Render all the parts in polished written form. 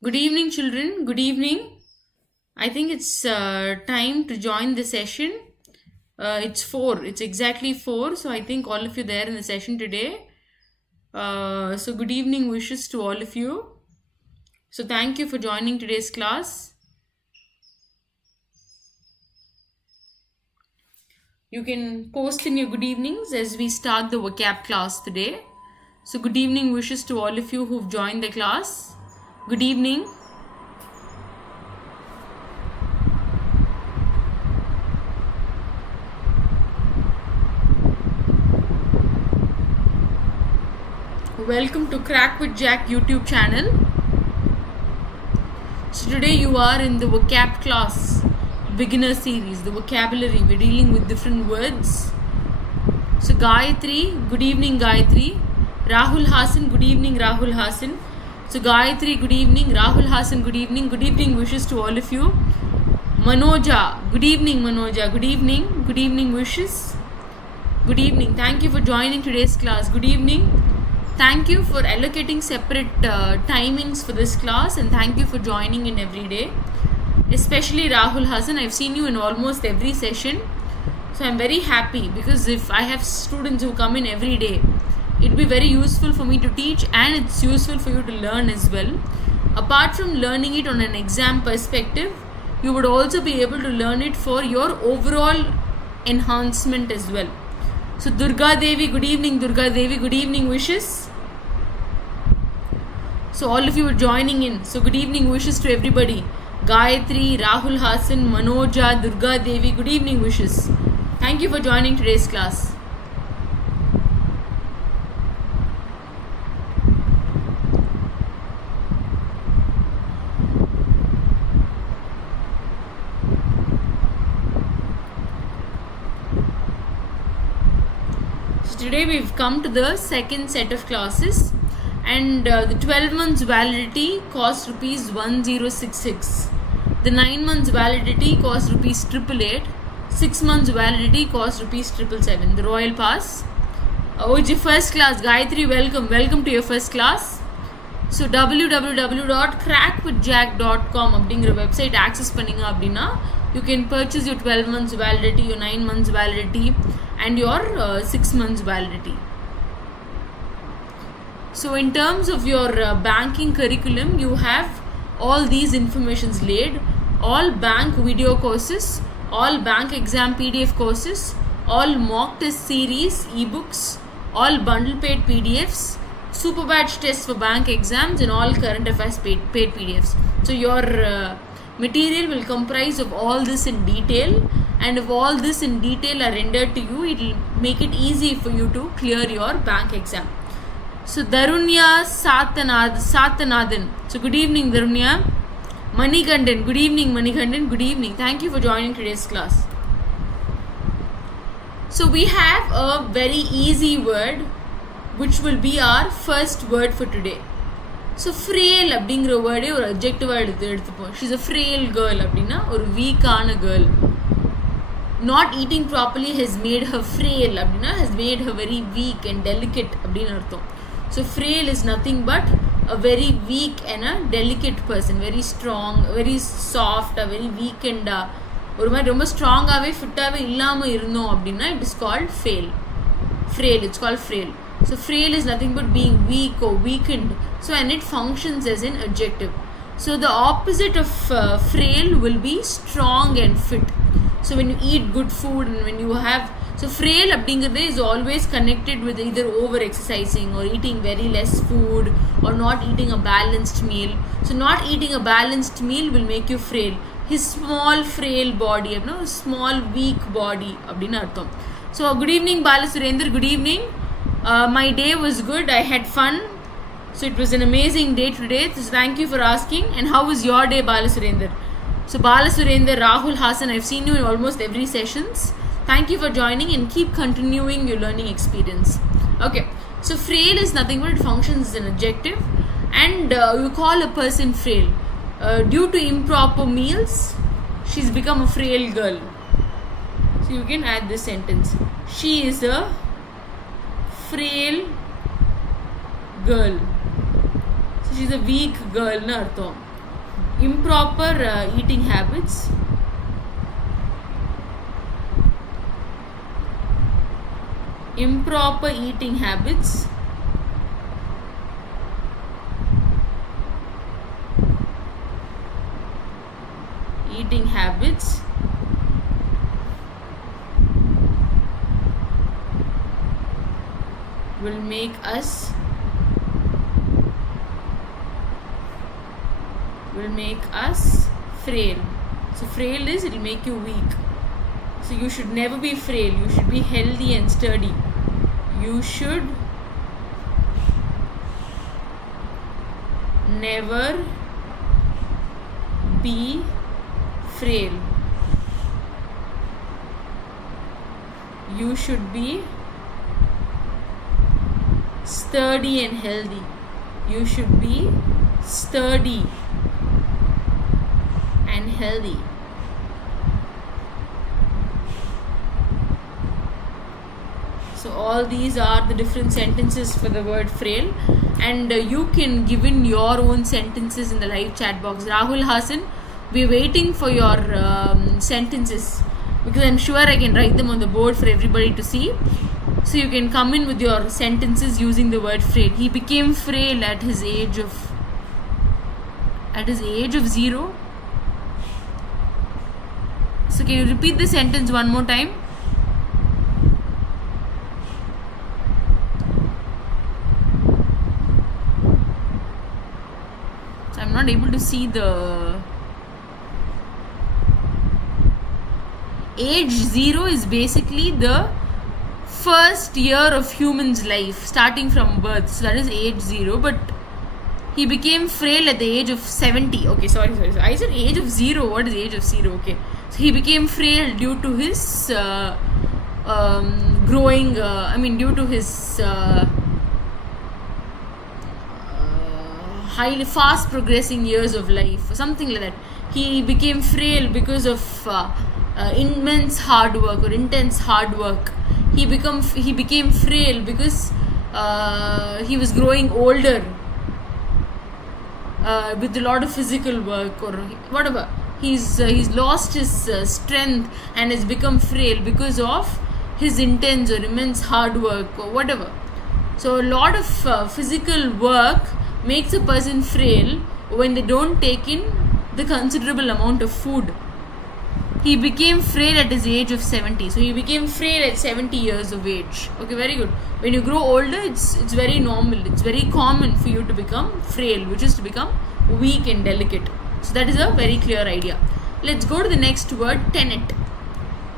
Good evening, children. Good evening. I think it's time to join the session. It's 4. It's exactly 4. So I think all of you there in the session today. So good evening wishes to all of you. So thank you for joining today's class. You can post in your good evenings as we start the vocab class today. So good evening wishes to all of you who've joined the class. Good evening. Welcome to Crack with Jack YouTube channel. So today you are in the vocab class, beginner series, the vocabulary. We're dealing with different words. So Gayatri, good evening Gayatri. Rahul Hasan, good evening Rahul Hasan. So Gayatri, good evening. Rahul Hasan, good evening. Good evening wishes to all of you. Manoja, good evening Manoja. Good evening. Good evening wishes. Good evening. Thank you for joining today's class. Good evening. Thank you for allocating separate timings for this class, and thank you for joining in every day. Especially Rahul Hasan, I've seen you in almost every session. So I'm very happy because if I have students who come in every day, it'd be very useful for me to teach, and it's useful for you to learn as well. Apart from learning it on an exam perspective, you would also be able to learn it for your overall enhancement as well. So Durga Devi, good evening Durga Devi, good evening wishes. So all of you are joining in. So good evening wishes to everybody. Gayatri, Rahul Hasan, Manoja, Durga Devi, good evening wishes. Thank you for joining today's class. So today we've come to the second set of classes, and the 12 months validity costs rupees 1066. The 9 months validity costs rupees 888. 6 months validity costs rupees 777. The Royal Pass. It's your first class. Gayatri, welcome to your first class. So www.crackwithjack.com அப்படிங்கிற website access பண்ணிங்க அப்படின்னா you can purchase your 12 months validity, your 9 months validity and your 6 months validity. So in terms of your banking curriculum, you have all these informations laid. All bank video courses, all bank exam PDF courses, all mock test series ebooks, all bundle paid PDFs, super batch tests for bank exams, and all current affairs paid PDFs. So your material will comprise of all this in detail, and if all this in detail are rendered to you, it will make it easy for you to clear your bank exam. So Darunya Satanathan. So good evening Darunya. Manikandan, good evening Manikandan, good evening. Thank you for joining today's class. So we have a very easy word which will be our first word for today. So frail அப்படிங்கிற வேர்டே ஒரு அப்ஜெக்டிவாக எடுத்துப்போம். She's a frail girl அப்படின்னா ஒரு வீக்கான girl. Not eating properly has made her frail அப்படின்னா has made her very weak and delicate அப்படின்னு அர்த்தம். So frail is nothing but a very weak and a delicate person, very strong, very soft, a very weak and ஒரு மாதிரி ரொம்ப ஸ்ட்ராங்காகவே ஃபிட்டாகவே இல்லாமல் இருந்தோம் அப்படின்னா it is called frail. It's called frail. So frail is nothing but being weak or weakened. So and it functions as an adjective. So the opposite of frail will be strong and fit. So when you eat good food and when you have, so frail அப்படிங்கிறது is always connected with either over exercising or eating very less food or not eating a balanced meal. So not eating a balanced meal will make you frail. His small frail body, small weak body அப்படின்னு அர்த்தம். So good evening Balasurinder, good evening. My day was good. I had fun. So it was an amazing day today. So thank you for asking. And how was your day, Balasurinder? So Balasurinder, Rahul Hasan, I've seen you in almost every sessions. Thank you for joining and keep continuing your learning experience. Okay. So frail is nothing but it functions as an adjective, and you call a person frail. Due to improper meals, she's become a frail girl. So you can add this sentence. She is a frail girl. So she's a weak girl na artham. improper eating habits, improper eating habits, eating habits, will make us frail. So frail is, it will make you weak. So you should never be frail. You should be healthy and sturdy. You should never be frail. You should be sturdy and healthy. You should be sturdy and healthy. So all these are the different sentences for the word frail, and you can give in your own sentences in the live chat box. Rahul Hassan, we're waiting for your sentences, because I'm sure I can write them on the board for everybody to see. So you can come in with your sentences using the word frail. He became frail at his age of 0. So can you repeat the sentence one more time? So I'm not able to see the age 0 is basically the first year of human's life, starting from birth. So that is age 0. But he became frail at the age of 70. Okay, sorry. I said age of 0. What is age of 0? Okay. So he became frail due to his due to his highly fast progressing years of life, or something like that. He became frail because of immense hard work or intense hard work. He became frail because he was growing older with a lot of physical work or whatever. He's lost his strength and has become frail because of his intense or immense hard work or whatever. So a lot of physical work makes a person frail when they don't take in the considerable amount of food. He became frail at his age of 70. So he became frail at 70 years of age. Okay, very good. When you grow older, it's very normal. It's very common for you to become frail, which is to become weak and delicate. So that is a very clear idea. Let's go to the next word, tenet.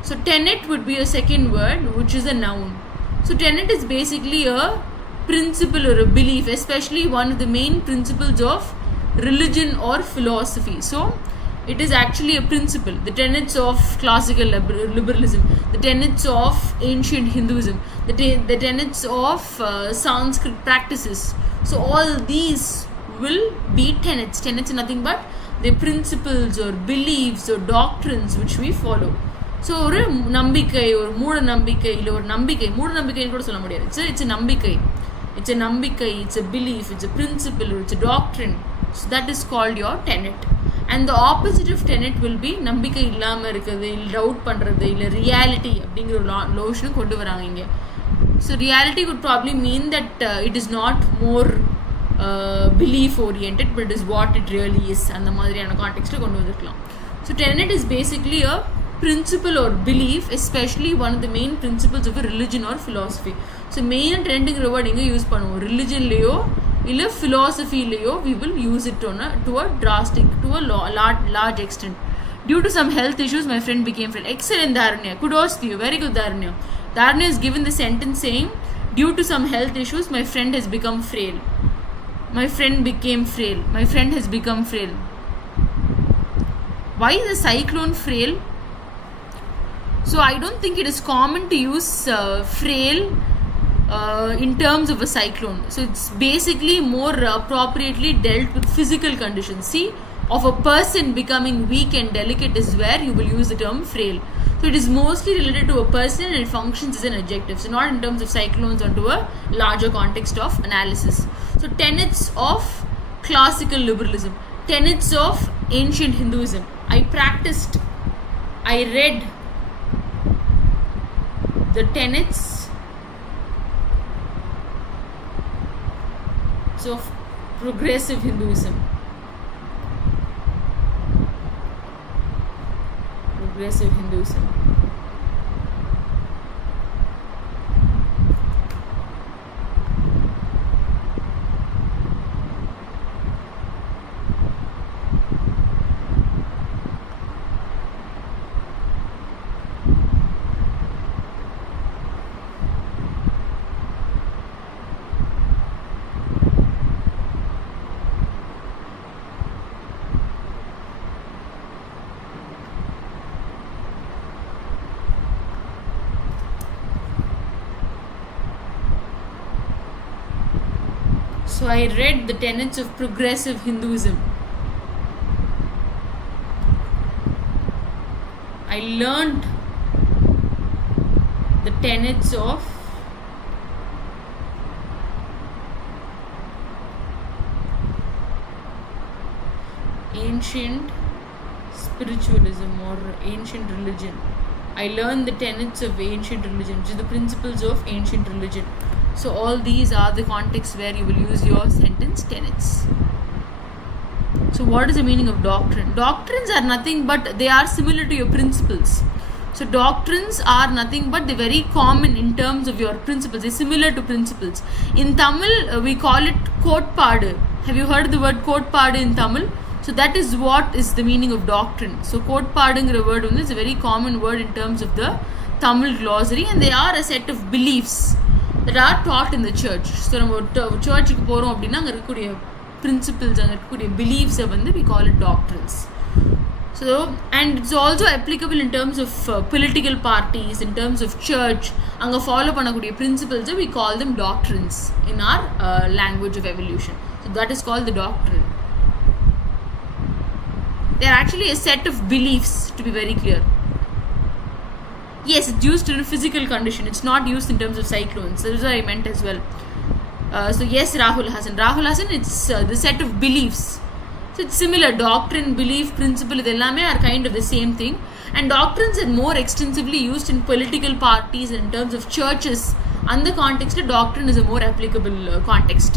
So tenet would be a second word, which is a noun. So tenet is basically a principle or a belief, especially one of the main principles of religion or philosophy. So it is actually a principle. The tenets of classical liberalism, the tenets of ancient Hinduism, the tenets of Sanskrit practices. So all these will be tenets. Tenets are nothing but the principles or beliefs or doctrines which we follow. So ஒரு நம்பிக்கை, ஒரு மூட நம்பிக்கை, இல்லை ஒரு நம்பிக்கை, மூட நம்பிக்கைன்னு கூட சொல்ல முடியாது. It's a நம்பிக்கை. It's a நம்பிக்கை, it's a belief, it's a principle, it's a doctrine. So that is called your tenet. And the opposite of tenet will be நம்பிக்கை இல்லாமல் இருக்கிறது, இல்லை டவுட் பண்ணுறது, இல்லை ரியாலிட்டி அப்படிங்கிற ஒரு நோஷனும் கொண்டு வராங்க இங்கே. So reality would probably mean that it is not more belief oriented, but it is what it really is. அந்த மாதிரியான கான்டெக்ஸ்ட்டில் கொண்டு வந்திருக்கலாம். So tenet is basically a principle or belief, especially one of the main principles of a religion or philosophy. So main trending word இங்கே use பண்ணுவோம். ரிலிஜன்லேயோ இல்லை philosophyலேயோ we will use it to a large extent. Due to some health issues, my friend became frail. Excellent, Dharanya. Kudos to you. Very good, Dharanya. Dharanya is given the sentence saying, due to some health issues, my friend has become frail. My friend became frail. My friend has become frail. Why is a cyclone frail? So I don't think it is common to use frail in terms of a cyclone. So it's basically more appropriately dealt with physical conditions. See, of a person becoming weak and delicate is where you will use the term frail. So it is mostly related to a person and it functions as an adjective. So not in terms of cyclones, onto a larger context of analysis. So tenets of classical liberalism, tenets of ancient Hinduism. I read the tenets of progressive Hinduism. Progressive Hinduism. So I read the tenets of progressive Hinduism. I learned the tenets of ancient spiritualism or ancient religion. I learned the tenets of ancient religion, which is the principles of ancient religion. So all these are the contexts where you will use your sentence tenets. So what is the meaning of doctrine? Doctrines are nothing but they are similar to your principles. So doctrines are nothing but they're very common in terms of your principles. They're similar to principles. In Tamil, we call it kotpaadu. Have you heard the word kotpaadu in Tamil? So that is what is the meaning of doctrine. So kotpaadungra word is a very common word in terms of the Tamil glossary, and they are a set of beliefs that are taught in the church. So நம்ம சர்ச்சுக்கு போகிறோம் அப்படின்னா அங்கே இருக்கக்கூடிய principles, அங்கே இருக்கக்கூடிய beliefs we call it doctrines. So, and it's also applicable in terms of political parties, in terms of church. அங்கே follow பண்ணக்கூடிய principles we call them doctrines in our language of evolution. So that is called the doctrine. They are actually a set of beliefs, to be very clear. Yes, it's used in a physical condition. It's not used in terms of cyclones. That is what I meant as well. So yes, Rahul Hassan, it's the set of beliefs. So it's similar. Doctrine, belief, principle, idellame are kind of the same thing. And doctrines are more extensively used in political parties and in terms of churches. And the context of doctrine is a more applicable context.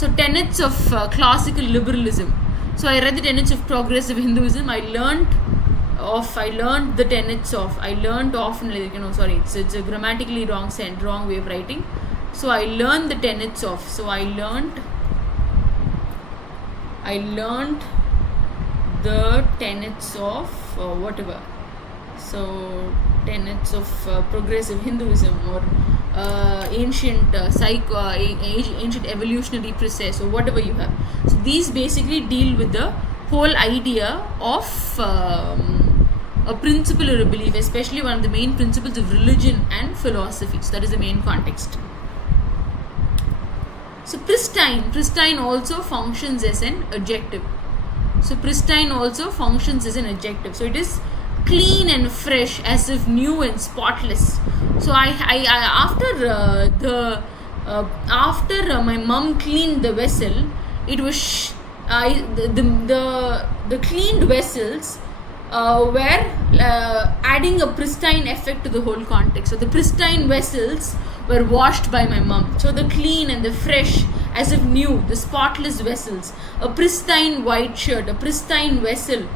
So tenets of classical liberalism. So I read the tenets of progressive Hinduism. I learned the tenets of, it's a grammatically wrong way of writing. So I learned the tenets of, I learned the tenets of whatever. So tenets of progressive Hinduism or ancient ancient evolutionary process or whatever you have. So these basically deal with the whole idea of a principle or a belief, especially one of the main principles of religion and philosophy. So that is the main context. So pristine also functions as an adjective. So pristine also functions as an adjective. So it is clean and fresh, as if new and spotless. So after my mom cleaned the vessel, it was the cleaned vessels were adding a pristine effect to the whole context. So the pristine vessels were washed by my mom. So the clean and the fresh, as if new, the spotless vessels, a pristine white shirt, a pristine vessel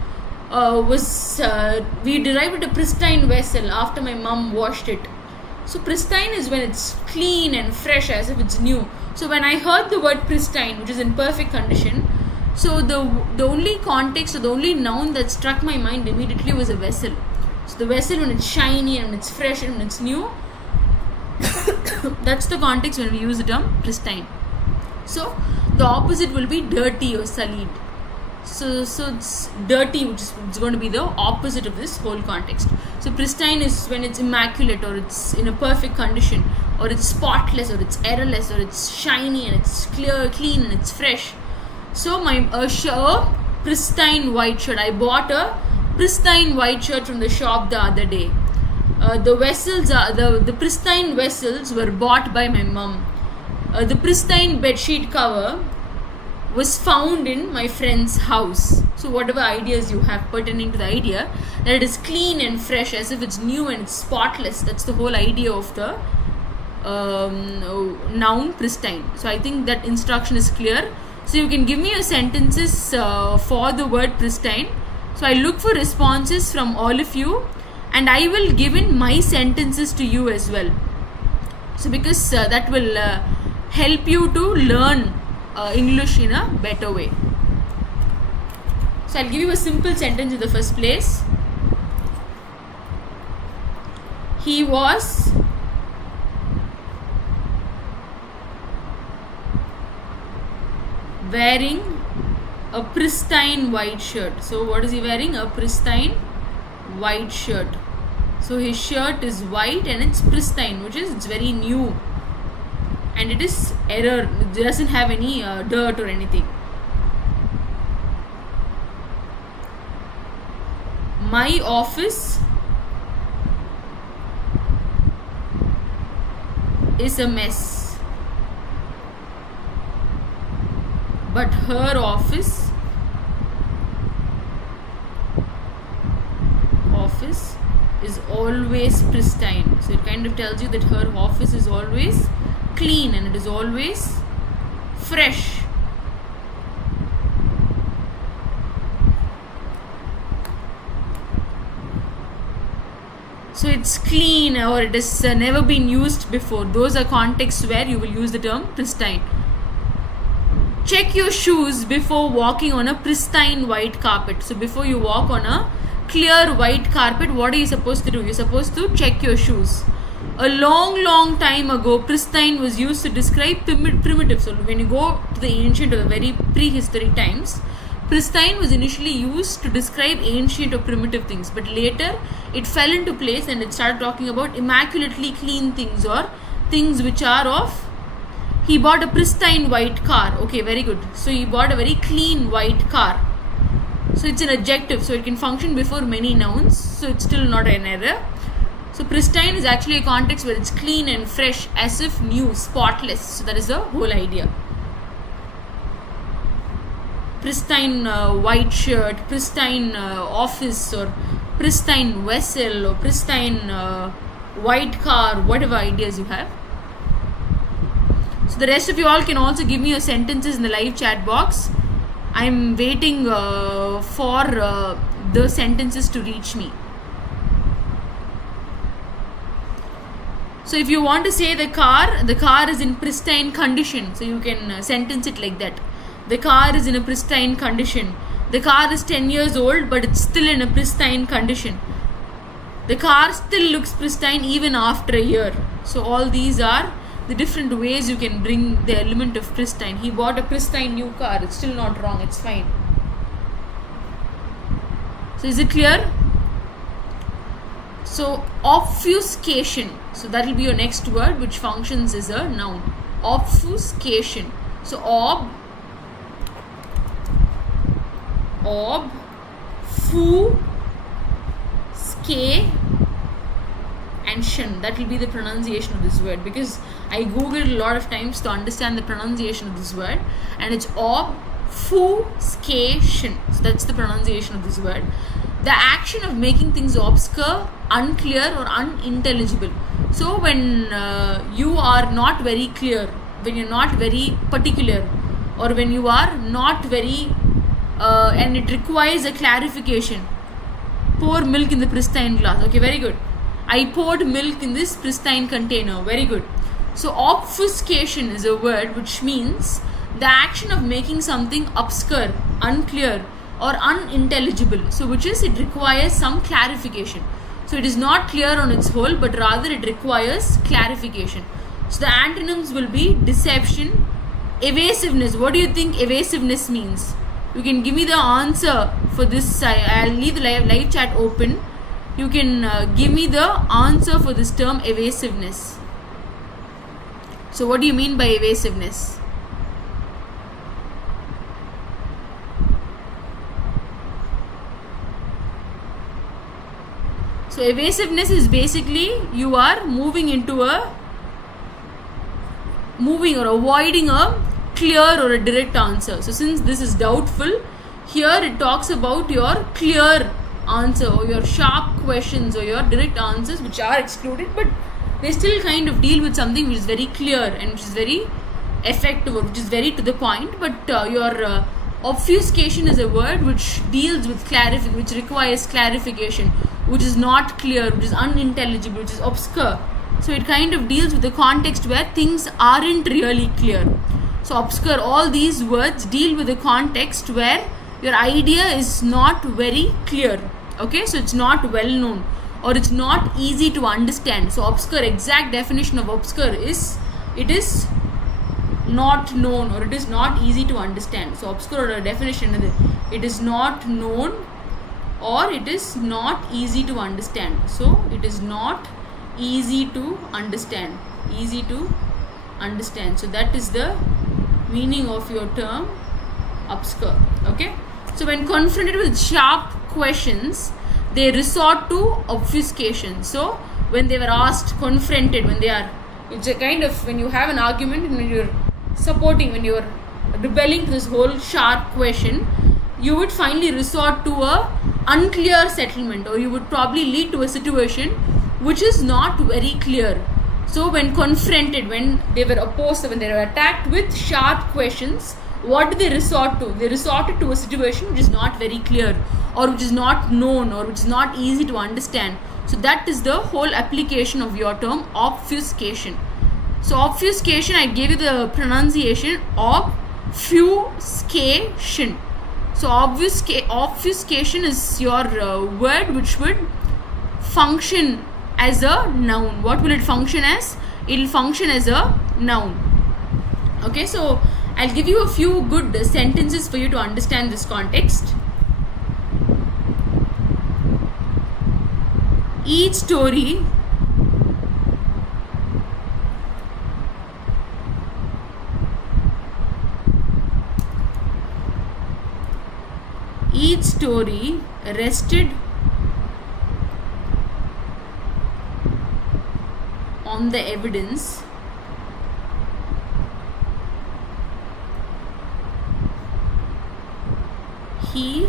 we derived a pristine vessel after my mom washed it. So pristine is when it's clean and fresh, as if it's new. So when I heard the word pristine, which is in perfect condition, so the only context or the only noun that struck my mind immediately was a vessel. So the vessel when it's shiny and when it's fresh and when it's new, that's the context when we use the term pristine. So the opposite will be dirty or sullied. So it's dirty, which is going to be the opposite of this whole context. So pristine is when it's immaculate or it's in a perfect condition, or it's spotless or it's errorless or it's shiny and it's clear, clean and it's fresh. So my pristine white shirt. I bought a pristine white shirt from the shop the other day. The vessels are the pristine vessels were bought by my mom. The pristine bedsheet cover was found in my friend's house. So whatever ideas you have pertaining to the idea, that it is clean and fresh, as if it's new and it's spotless. That's the whole idea of the noun pristine. So I think that instruction is clear. So you can give me your sentences for the word pristine. So I look for responses from all of you, and I will give in my sentences to you as well. So because that will help you to learn English in a better way. So I'll give you a simple sentence in the first place. He was wearing a pristine white shirt. So what is he wearing? A pristine white shirt. So his shirt is white and it's pristine, which is it's very new, and it is error. It doesn't have any dirt or anything. My office is a mess, but her office is always pristine. So it kind of tells you that her office is always clean and it is always fresh. So it's clean, or it has never been used before. Those are contexts where you will use the term pristine. Check your shoes before walking on a pristine white carpet. So before you walk on a clear white carpet, what are you supposed to do? You're supposed to check your shoes. A long time ago, pristine was used to describe primitive. So when you go to the ancient or the very prehistoric times, pristine was initially used to describe ancient or primitive things, but later it fell into place and it started talking about immaculately clean things, or things which are of. He bought a pristine white car. Okay, very good. So he bought a very clean white car. So it's an adjective, so it can function before many nouns, so it's still not an error. So pristine is actually a context where it's clean and fresh, as if new, spotless. So that is the whole idea. Pristine white shirt, pristine office, or pristine vessel, or pristine white car, whatever ideas you have. So the rest of you all can also give me your sentences in the live chat box. I'm waiting for the sentences to reach me. So if you want to say the car is in pristine condition, so you can sentence it like that. The car is in a pristine condition. The car is 10 years old, but it's still in a pristine condition. The car still looks pristine even after a year. So all these are the different ways you can bring the element of pristine. He bought a pristine new car. It's still not wrong. It's fine. So is it clear? So obfuscation. So that will be your next word, which functions as a noun. Obfuscation. So obfuscation. That will be the pronunciation of this word, because I googled a lot of times to understand the pronunciation of this word, and it's obfuscation. So that's the pronunciation of this word. The action of making things obscure, unclear, or unintelligible. So when you are not very clear, when you're not very particular, or when you are not very and it requires a clarification. Pour milk in the pristine glass. Okay, very good. I poured milk in this pristine container. Very good. So obfuscation is a word which means the action of making something obscure, unclear, or unintelligible. So which is, it requires some clarification. So it is not clear on its whole, but rather it requires clarification. So the antonyms will be deception, evasiveness. What do you think evasiveness means? You can give me the answer for this. I'll leave the live chat open. You can give me the answer for this term evasiveness. So what do you mean by evasiveness? So evasiveness is basically you are moving or avoiding a clear or a direct answer. So since this is doubtful, Here it talks about your clear answer or your sharp questions or your direct answers which are excluded, but they still kind of deal with something which is very clear and which is very effective or which is very to the point. But your obfuscation is a word which deals with which requires clarification, which is not clear, which is unintelligible, which is obscure. So it kind of deals with the context where things aren't really clear. So obscure, all these words deal with the context where your idea is not very clear. Okay, so it's not well known or it's not easy to understand. So obscure, exact definition of obscure is it is not known or it is not easy to understand. So obscure definition is it is not known or it is not easy to understand. So it is not easy to understand. Easy to understand. So that is the meaning of your term obscure. Okay. So when confronted with sharp questions, they resort to obfuscation. So when they were asked, confronted, it's a kind of, when you have an argument and when you're supporting, when you're rebelling to this whole sharp question, you would finally resort to a unclear settlement, or you would probably lead to a situation which is not very clear. So when confronted, when they were opposed, when they were attacked with sharp questions, what did they resort to? They resorted to a situation which is not very clear or which is not known or which is not easy to understand. So that is the whole application of your term obfuscation. So obfuscation, I gave you the pronunciation obfuscation. So obfuscation is your word which would function as a noun. What will it function as? It will function as a noun. Okay, so I'll give you a few good sentences for you to understand this context. Each story rested on the evidence he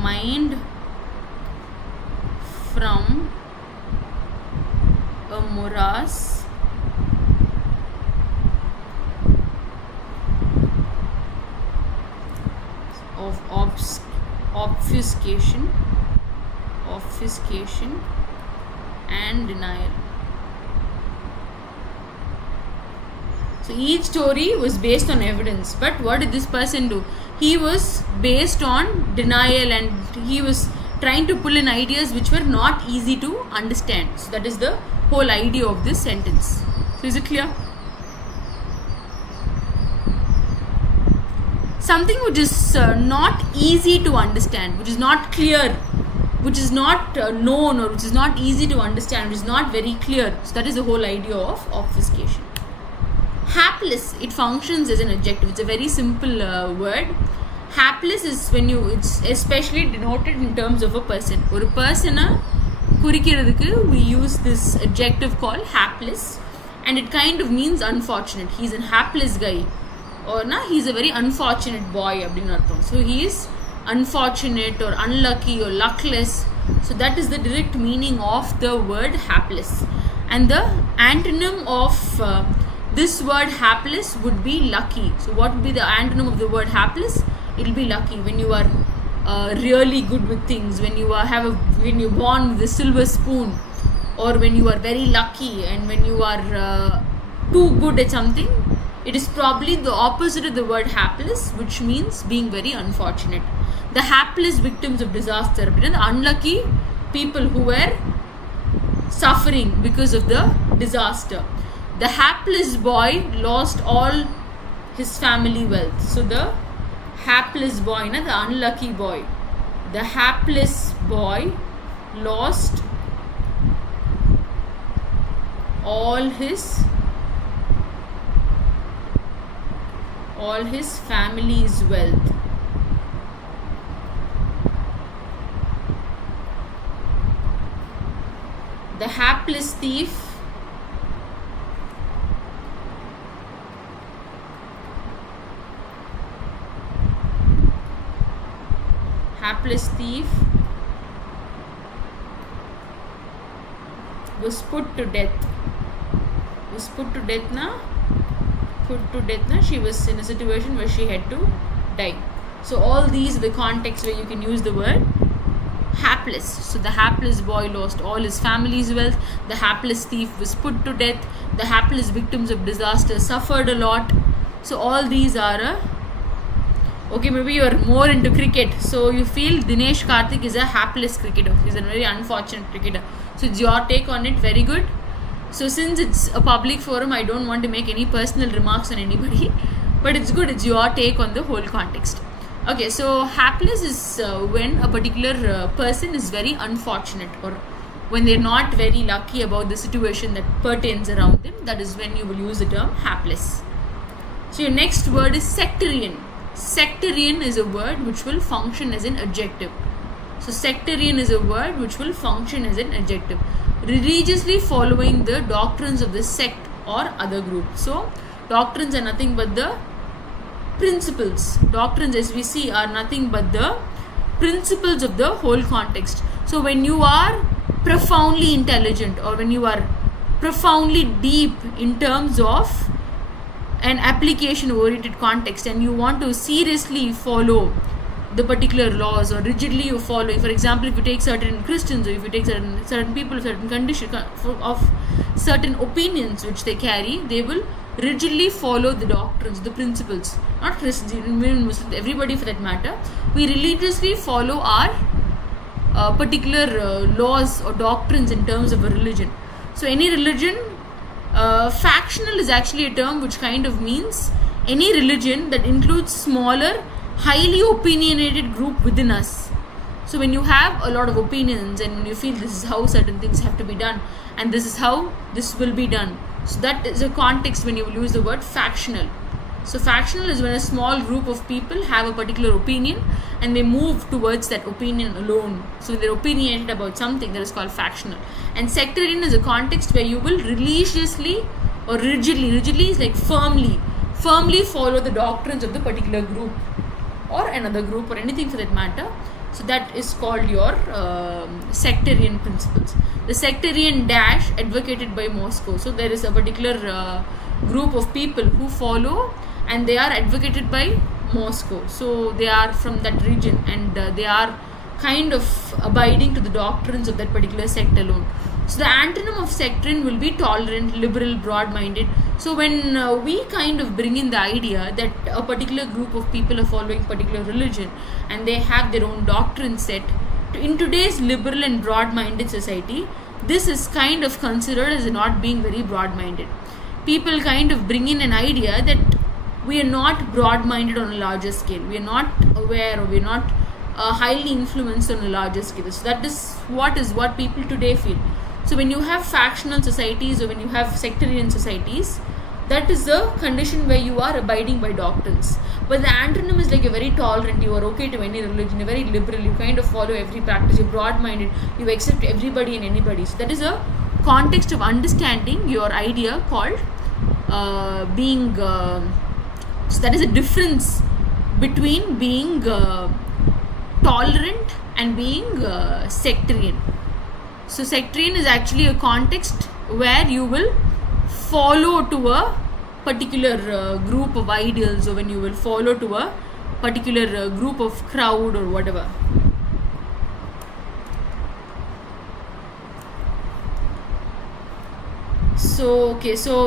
mined from a morass of obfuscation and denial. So each story was based on evidence, but what did this person do? He was based on denial and he was trying to pull in ideas which were not easy to understand. So that is the whole idea of this sentence. So is it clear? Something which is not easy to understand, which is not clear, which is not known or which is not easy to understand, which is not very clear. So that is the whole idea of obfuscation. Hapless, it functions as an adjective. It's a very simple word. Hapless is when it's especially denoted in terms of a person. Or a person kurikiradhukku we use this adjective called hapless, and it kind of means unfortunate. He's a hapless guy, or he's a very unfortunate boy. So he is unfortunate or unlucky or luckless. So that is the direct meaning of the word hapless. And the antonym of this word hapless would be lucky. So what would be the antonym of the word hapless? It will be lucky. When you are really good with things, when you're born with a silver spoon, or when you are very lucky, and when you are too good at something, it is probably the opposite of the word hapless, which means being very unfortunate. The hapless victims of disaster, the unlucky people who were suffering because of the disaster. The hapless boy lost all his family wealth. So the hapless boy, the unlucky boy. The hapless boy lost all his family's wealth. The hapless thief hapless thief was put to death. Was put to death na? Put to death na? She was in a situation where she had to die. So all these are the contexts where you can use the word hapless. So the hapless boy lost all his family's wealth. The hapless thief was put to death. The hapless victims of disaster suffered a lot. So all these are okay, maybe you are more into cricket. So you feel Dinesh Karthik is a hapless cricketer. He's a very unfortunate cricketer. So it's your take on it. Very good. So since it's a public forum, I don't want to make any personal remarks on anybody. But it's good. It's your take on the whole context. Okay, so hapless is when a particular person is very unfortunate, or when they're not very lucky about the situation that pertains around them. That is when you will use the term hapless. So your next word is sectarian. Sectarian is a word which will function as an adjective. So sectarian is a word which will function as an adjective. Religiously following the doctrines of the sect or other group. So doctrines are nothing but the principles. Doctrines, as we see, are nothing but the principles of the whole context. So when you are profoundly intelligent, or when you are profoundly deep in terms of an application oriented context, and you want to seriously follow the particular laws, or rigidly you follow, for example, if you take certain Christians, or if you take certain people of certain condition, of certain opinions which they carry, they will rigidly follow the doctrines, the principles. Not Christians, even Muslims, everybody for that matter. We religiously follow our particular laws or doctrines in terms of a religion. So any religion, factional is actually a term which kind of means any religion that includes smaller, highly opinionated group within us. So when you have a lot of opinions, and when you feel this is how certain things have to be done, and this is how this will be done, so that is a context when you will use the word factional. So factional is when a small group of people have a particular opinion and they move towards that opinion alone. So they're opinionated about something, that is called factional. And sectarian is a context where you will religiously or rigidly is like firmly follow the doctrines of the particular group or another group or anything for that matter. So that is called your sectarian principles. The sectarian dash advocated by Moscow. So there is a particular group of people who follow, and they are advocated by Moscow. So they are from that region, and they are kind of abiding to the doctrines of that particular sect alone. So the antonym of sectarian will be tolerant, liberal, broad-minded. So when we kind of bring in the idea that a particular group of people are following particular religion and they have their own doctrine set, in today's liberal and broad-minded society, this is kind of considered as not being very broad-minded. People kind of bring in an idea that we are not broad-minded on a larger scale. We are not aware, or we are not highly influenced on a larger scale. So that is what people today feel. So when you have factional societies, or when you have sectarian societies, that is the condition where you are abiding by doctrines. But the antonym is like you're very tolerant, you are okay to any religion, you're very liberal, you kind of follow every practice, you're broad-minded, you accept everybody and anybody. So that is a context of understanding your idea called being... so that is a difference between being tolerant and being sectarian. So sectarian is actually a context where you will follow to a particular group of ideals, or when you will follow to a particular group of crowd or whatever. So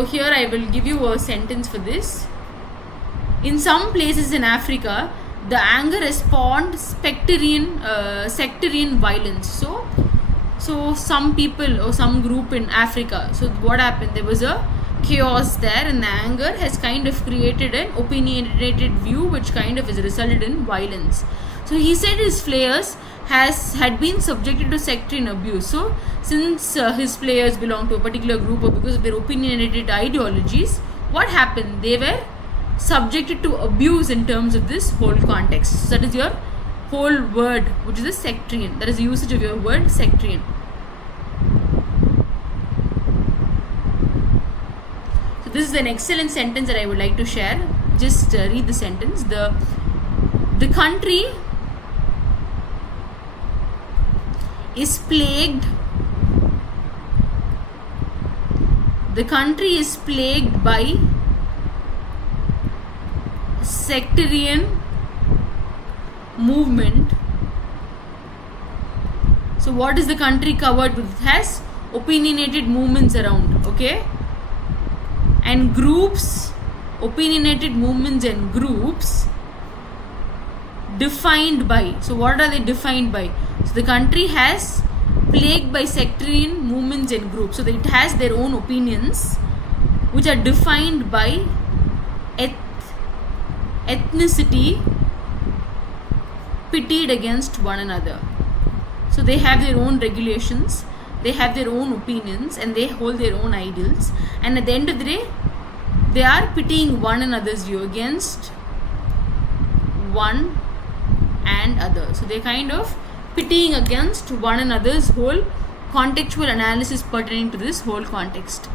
here I will give you a sentence for this. In some places in Africa, the anger has spawned sectarian violence. So some people or some group in Africa, so what happened? There was a chaos there, and the anger has kind of created an opinionated view which kind of has resulted in violence. So he said his players had been subjected to sectarian abuse. So since his players belong to a particular group, or because of their opinionated ideologies, what happened? They were subjected to abuse in terms of this whole context. So that is your whole word, which is a sectarian. That is the usage of your word sectarian. So this is an excellent sentence that I would like to share. Just read the sentence. The country is plagued. The country is plagued by sectarian movement. So what is the country covered with? It has opinionated movements around, okay? And groups, opinionated movements and groups defined by. So what are they defined by? So the country has plagued by sectarian movements and groups. So that it has their own opinions which are defined by ethnicity pitted against one another. So they have their own regulations, they have their own opinions, and they hold their own ideals, and at the end of the day they are pitting one another's view against one and other. So they're kind of pitting against one another's whole contextual analysis pertaining to this whole context.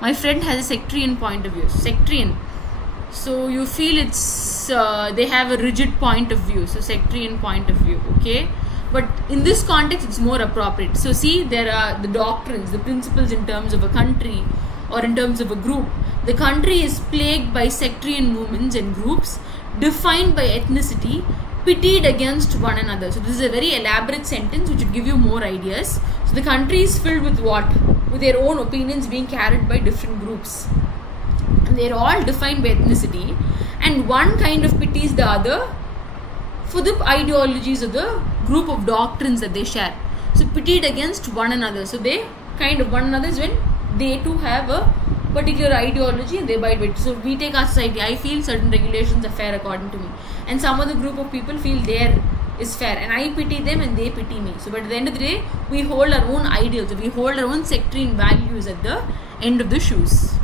My friend has a sectarian point of view. Sectarian, so you feel it's they have a rigid point of view, so sectarian point of view, okay? But in this context it's more appropriate. So see, there are the doctrines, the principles in terms of a country or in terms of a group. The country is plagued by sectarian movements and groups defined by ethnicity pitted against one another. So this is a very elaborate sentence which would give you more ideas. So the country is filled with what? With their own opinions being carried by different groups, and they're all defined by ethnicity, and one kind of pities the other for the ideologies of the group of doctrines that they share. So pitted against one another. So they kind of one another is when they too have a particular ideology and they abide by it. So we take our society, I feel certain regulations are fair according to me, and some other group of people feel there is fair, and I pity them and they pity me. So but at the end of the day we hold our own ideals, we hold our own sectarian values at the end of the shoes.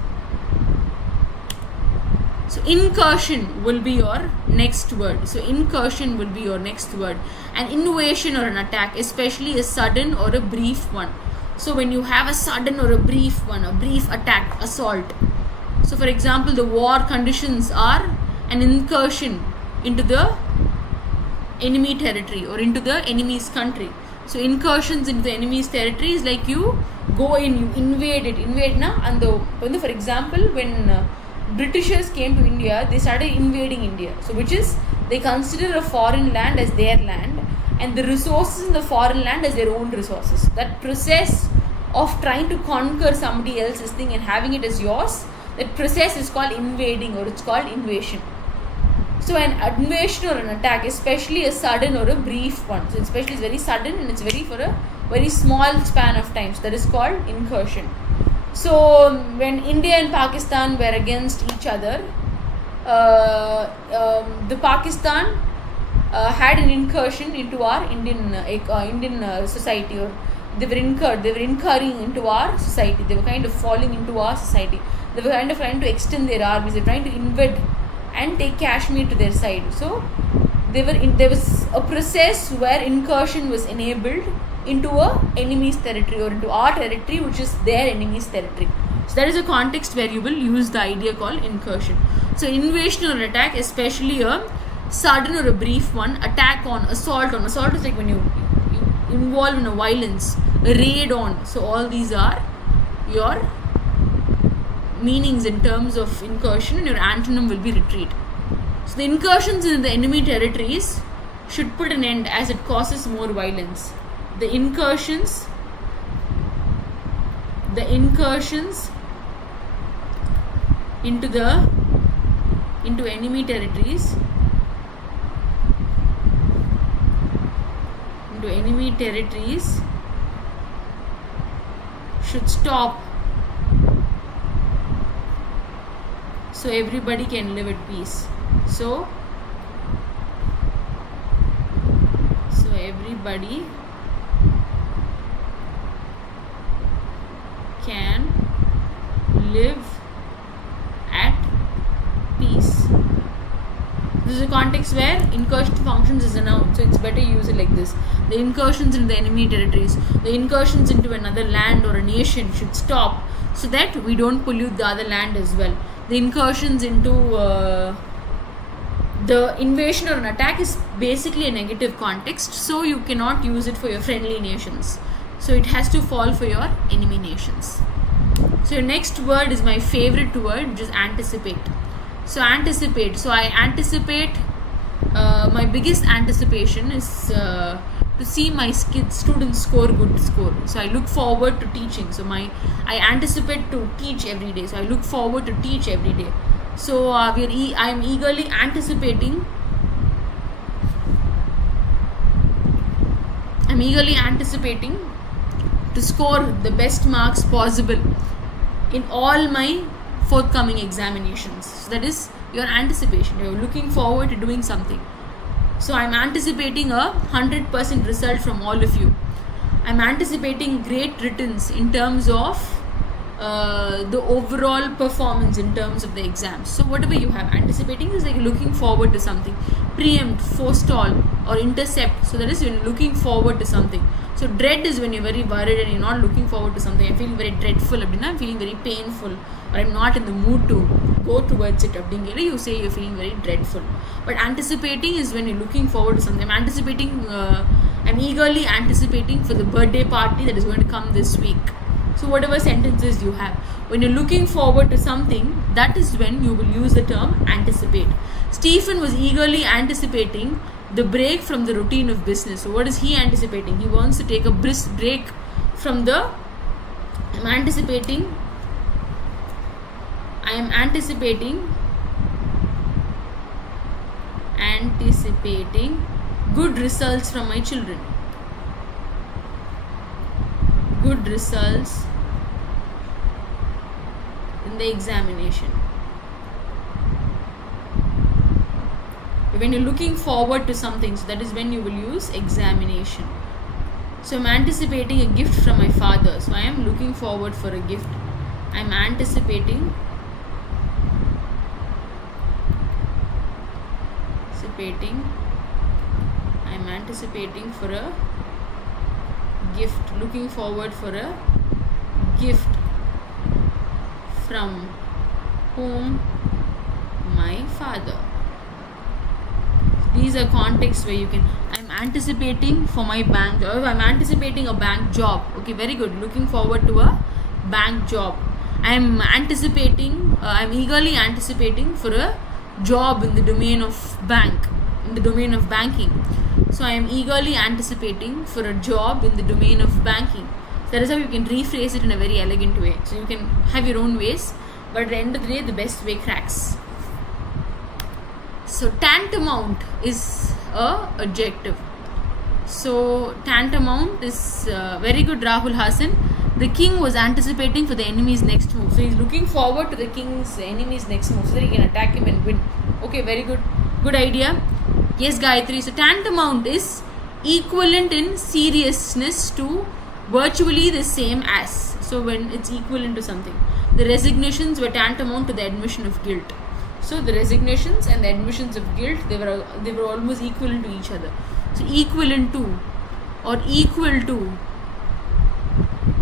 So incursion will be your next word. So incursion will be your next word. An invasion or an attack, especially a sudden or a brief one. So when you have a sudden or a brief one, a brief attack, assault. So for example, the war conditions are an incursion into the enemy territory or into the enemy's country. So incursions into the enemy's territory is like you go in, you invade it. Invade na, and for example, when Britishers came to India, they started invading India. So which is, they consider a foreign land as their land, and the resources in the foreign land as their own resources. That process of trying to conquer somebody else's thing and having it as yours, that process is called invading, or it's called invasion. So an invasion or an attack, especially a sudden or a brief one. So especially it's very sudden and it's very for a very small span of time. So that is called incursion. So when India and Pakistan were against each other, the Pakistan had an incursion into our Indian society, or they were incurring into our society. They were kind of falling into our society. They were kind of trying to extend their armies. They were trying to invade and take Kashmir to their side. So there was a process where incursion was enabled into a enemy's territory or into our territory, which is their enemy's territory. So that is a context where you will use the idea called incursion. So invasion or attack, especially a sudden or a brief one. Attack on, assault on. Assault is like when you involve in a violence, a raid on. So all these are your meanings in terms of incursion, and your antonym will be retreat. So the incursions in the enemy territories should put an end as it causes more violence. The incursions into enemy territories should stop, so everybody can live at peace. So everybody can live at peace. This is a context where incursion functions as a noun, so it's better to use it like this. The incursions into the enemy territories, the incursions into another land or a nation should stop, so that we don't pollute the other land as well. The incursions into the invasion or an attack is basically a negative context, so you cannot use it for your friendly nations. So it has to fall for your enemy nations. So your next word is my favorite word, which is anticipate. So anticipate. So I anticipate, my biggest anticipation is to see my students score good score. So I look forward to teaching. So I anticipate to teach every day. So I look forward to teach every day. So I am eagerly anticipating. I'm eagerly anticipating to score the best marks possible in all my forthcoming examinations. So that is your anticipation. You're looking forward to doing something. So I'm anticipating a 100% result from all of you. I'm anticipating great returns in terms of the overall performance in terms of the exams. So whatever you have, anticipating is like looking forward to something. Preempt, forestall, or intercept. So that is when you're looking forward to something. So dread is when you're very worried and you're not looking forward to something. I'm feeling very dreadful, I'm feeling very painful, or I'm not in the mood to go towards it. You say you're feeling very dreadful. But anticipating is when you're looking forward to something. I'm eagerly anticipating for the birthday party that is going to come this week. So whatever sentences you have, when you're looking forward to something, that is when you will use the term anticipate. Stephen was eagerly anticipating the break from the routine of business. So what is he anticipating? He wants to take a brisk break from the I am anticipating good results from my children. Good results in the examination. When you're looking forward to something, so that is when you will use examination. So I'm anticipating a gift from my father. So I am looking forward for a gift. I'm anticipating for a gift. Looking forward for a gift from whom? My father. These are contexts where you can, I'm anticipating for my bank, or I'm anticipating a bank job. Okay, very good. Looking forward to a bank job. I'm eagerly anticipating for a job in the domain of banking. So I am eagerly anticipating for a job in the domain of banking. So that is how you can rephrase it in a very elegant way. So you can have your own ways, but at the end of the day, the best way cracks. So tantamount is a adjective. So tantamount is very good, Rahul Hassan. The king was anticipating for the enemy's next move. So he's looking forward to the enemy's next move so that he can attack him and win. Okay, very good. Good idea. Yes, Gayatri. So tantamount is equivalent in seriousness to virtually the same as. So when it's equivalent to something. The resignations were tantamount to the admission of guilt. So the resignations and the admissions of guilt, they were almost equivalent to each other. So equivalent to, or equal to,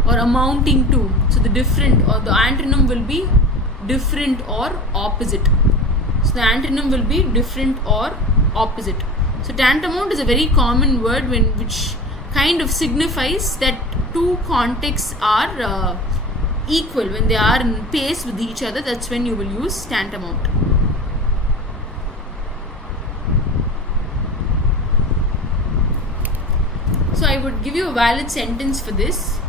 or amounting to. So the different, or the antonym will be different or opposite. So the antonym will be different or opposite. So tantamount is a very common word which kind of signifies that two contexts are equal. When they are in pace with each other, that's when you will use tantamount. So I would give you a valid sentence for this.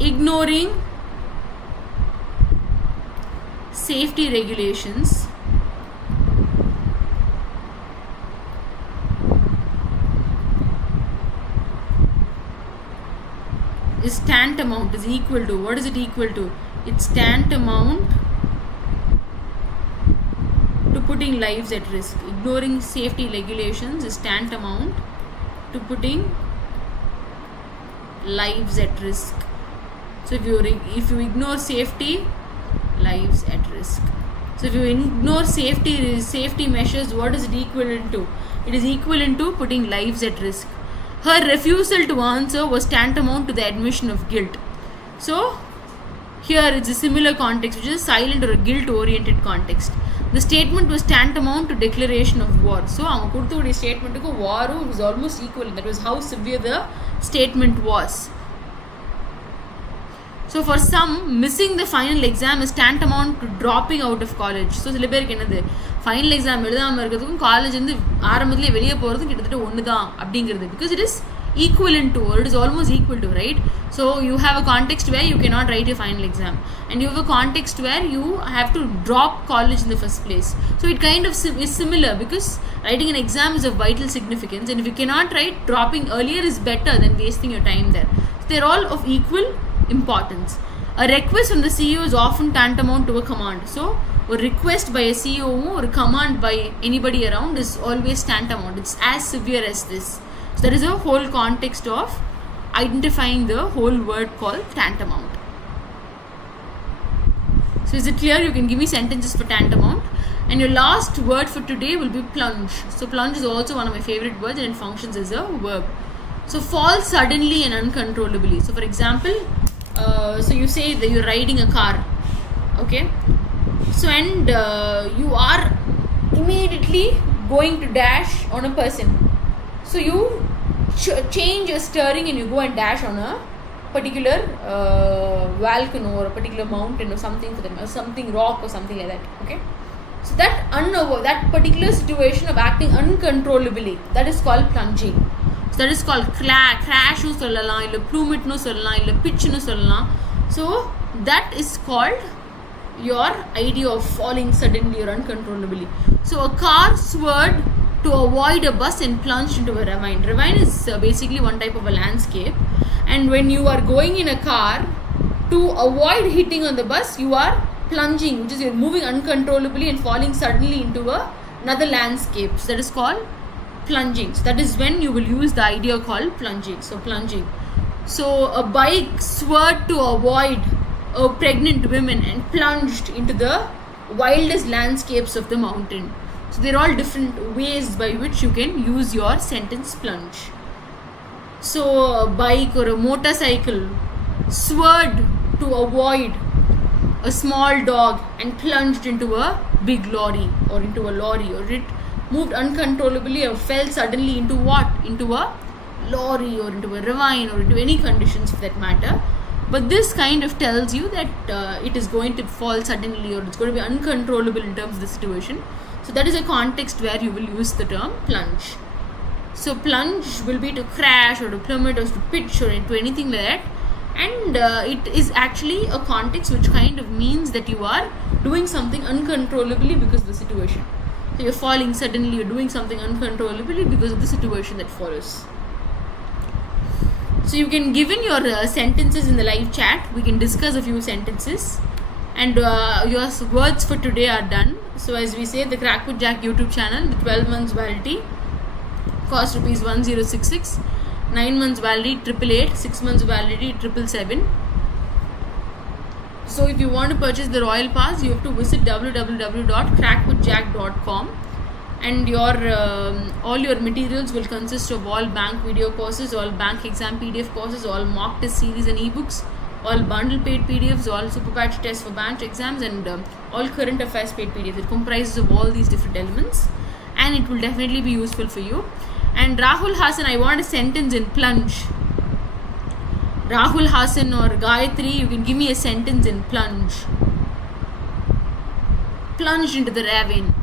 Ignoring safety regulations is tantamount, is equal to, what is it equal to? It's tantamount to putting lives at risk. Ignoring safety regulations is tantamount to putting lives at risk. So if you ignore safety, lives at risk. So if you ignore safety measures, what is it equivalent to? It is equivalent to putting lives at risk. Her refusal to answer was tantamount to the admission of guilt. So here it's a similar context, which is a silent or a guilt oriented context. The statement was tantamount to declaration of war. So அவங்க கொடுத்தக்கூடிய ஸ்டேட்மெண்ட்டுக்கு வாரும் was almost equal. That was how severe the statement was. So for some, missing the final exam is tantamount to dropping out of college. So சில பேருக்கு என்னது final exam எழுதாமல் இருக்கிறதுக்கும் college வந்து ஆரம்பத்திலே வெளியே போகிறதும் கிட்டத்தட்ட ஒன்று தான் அப்படிங்கிறது. Because it is equivalent to, or it is almost equal to, right? So you have a context where you cannot write a final exam, and you have a context where you have to drop college in the first place. So it kind of is similar, because writing an exam is of vital significance, and if you cannot write, dropping earlier is better than wasting your time there. So they're all of equal importance. A request from the CEO is often tantamount to a command. So a request by a CEO or a command by anybody around is always tantamount. It's as severe as this. So there is a whole context of identifying the whole word called tantamount. So is it clear? You can give me sentences for tantamount. And your last word for today will be plunge. So plunge is also one of my favorite words, and it functions as a verb. So fall suddenly and uncontrollably. So for example, so you say that you're riding a car, okay? So and you are immediately going to dash on a person. So you change your steering and you go and dash on a particular volcano or a particular mountain or something for them, or something rock or something like that, okay? So that particular situation of acting uncontrollably, that is called plunging. So that is called crash nu sollalam, illa plummet nu sollalam, illa pitch nu sollalam. So that is called your idea of falling suddenly or uncontrollably. So a car swerved to avoid a bus and plunged into a ravine. Ravine is basically one type of a landscape, and when you are going in a car, to avoid hitting on the bus, you are plunging, which is you're moving uncontrollably and falling suddenly into another landscape. So that is called plunging. So that is when you will use the idea called plunging. So plunging. So a bike swerved to avoid a pregnant woman and plunged into the wildest landscapes of the mountain. So there are all different ways by which you can use your sentence plunge. So a bike or a motorcycle swerved to avoid a small dog and plunged into a big lorry, or into a lorry, or it moved uncontrollably or fell suddenly into what? Into a lorry or into a ravine or into any conditions for that matter. But this kind of tells you that it is going to fall suddenly, or it's going to be uncontrollable in terms of the situation. So that is a context where you will use the term plunge. So plunge will be to crash or to plummet or to pitch or into anything like that. And it is actually a context which kind of means that you are doing something uncontrollably because of the situation. So you're falling suddenly, you're doing something uncontrollably because of the situation that follows. So you can give in your sentences in the live chat. We can discuss a few sentences. And your words for today are done. So as we say, the Crack with Jack YouTube channel, the 12 months validity, cost rupees 1066, 9 months validity 888, 6 months validity 777. So if you want to purchase the Royal Pass, you have to visit www.crackwithjack.com, and your all your materials will consist of all bank video courses, all bank exam PDF courses, all mock test series and ebooks, all bundle paid PDFs, all super batch tests for bank exams, and all current affairs paid PDFs. It comprises of all these different elements, and it will definitely be useful for you. And Rahul Hassan, I want a sentence in plunge. Rahul Hassan or Gayatri, you can give me a sentence in plunge. Plunged into the ravine.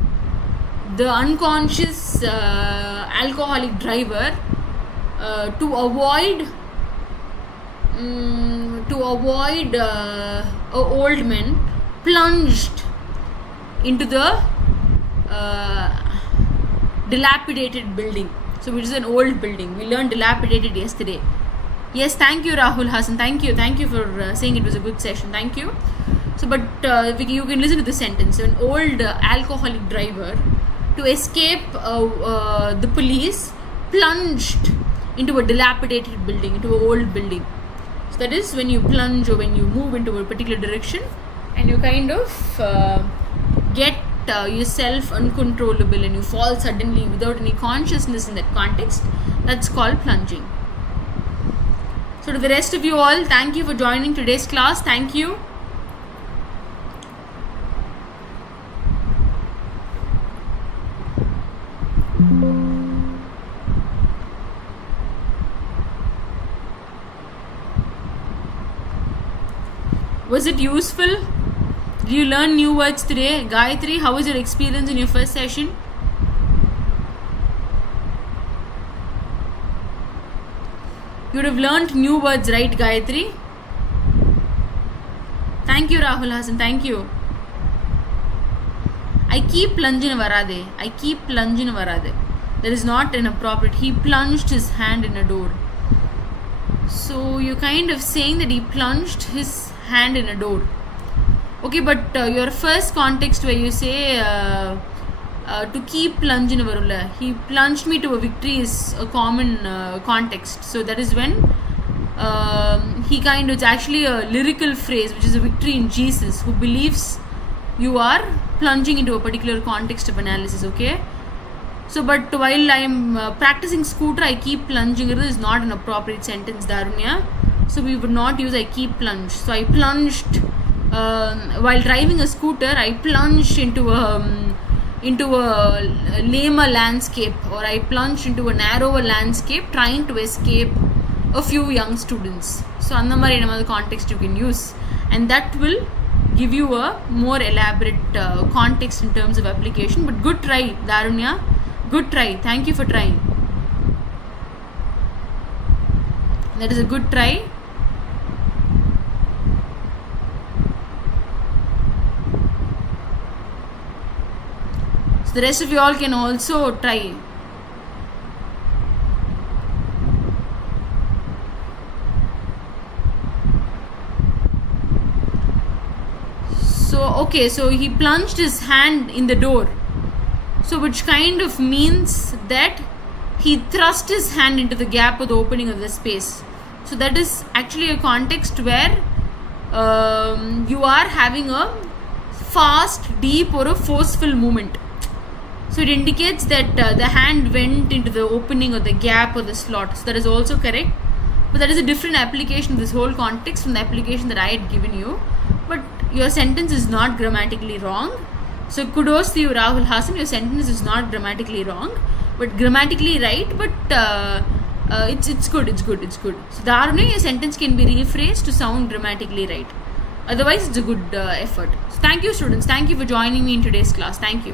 The unconscious alcoholic driver to avoid a old man plunged into the dilapidated building. So which is an old building. We learned dilapidated yesterday. Yes, thank you Rahul Hassan. Thank you for saying it was a good session. Thank you. So but you can listen to the sentence. An old alcoholic driver, to escape the police, plunged into a dilapidated building, into an old building. So that is when you plunge, or when you move into a particular direction and you kind of get yourself uncontrollable and you fall suddenly without any consciousness in that context. That's called plunging. So to the rest of you all, thank you for joining today's class. Thank you. Was it useful? Did you learn new words today? Gayatri, how was your experience in your first session? You would have learned new words, right, Gayatri? Thank you, Rahul Hassan. Thank you. I keep plunging varade. I keep plunging varade. That is not inappropriate. He plunged his hand in a door. So you're kind of saying that he plunged his hand in a door. Okay, but your first context where you say to keep plunging varula, he plunged me to a victory is a common context. So that is when it's actually a lyrical phrase, which is a victory in Jesus, who believes you are plunging into a particular context of analysis. Okay, so but while I am practicing scooter, I keep plunging. It is not an appropriate sentence, Darunya. So we would not use I keep plunged. So I plunged while driving a scooter. I plunged into a lamer landscape, or I plunged into a narrower landscape trying to escape a few young students. So andamari another context you can use, and that will give you a more elaborate context in terms of application. But good try, Darunya. Good try. Thank you for trying. That is a good try. So the rest of you all can also try. Okay, so he plunged his hand in the door. So which kind of means that he thrust his hand into the gap or the opening of the space. So that is actually a context where you are having a fast, deep or a forceful movement. So it indicates that the hand went into the opening or the gap or the slot. So that is also correct. But that is a different application of this whole context from the application that I had given you. But your sentence is not grammatically wrong. So kudos to you, Rahul Hassan. Your sentence is not grammatically wrong, but grammatically right. But it's good. It's good. So Darunya, your sentence can be rephrased to sound grammatically right. Otherwise, it's a good effort. So thank you, students. Thank you for joining me in today's class. Thank you.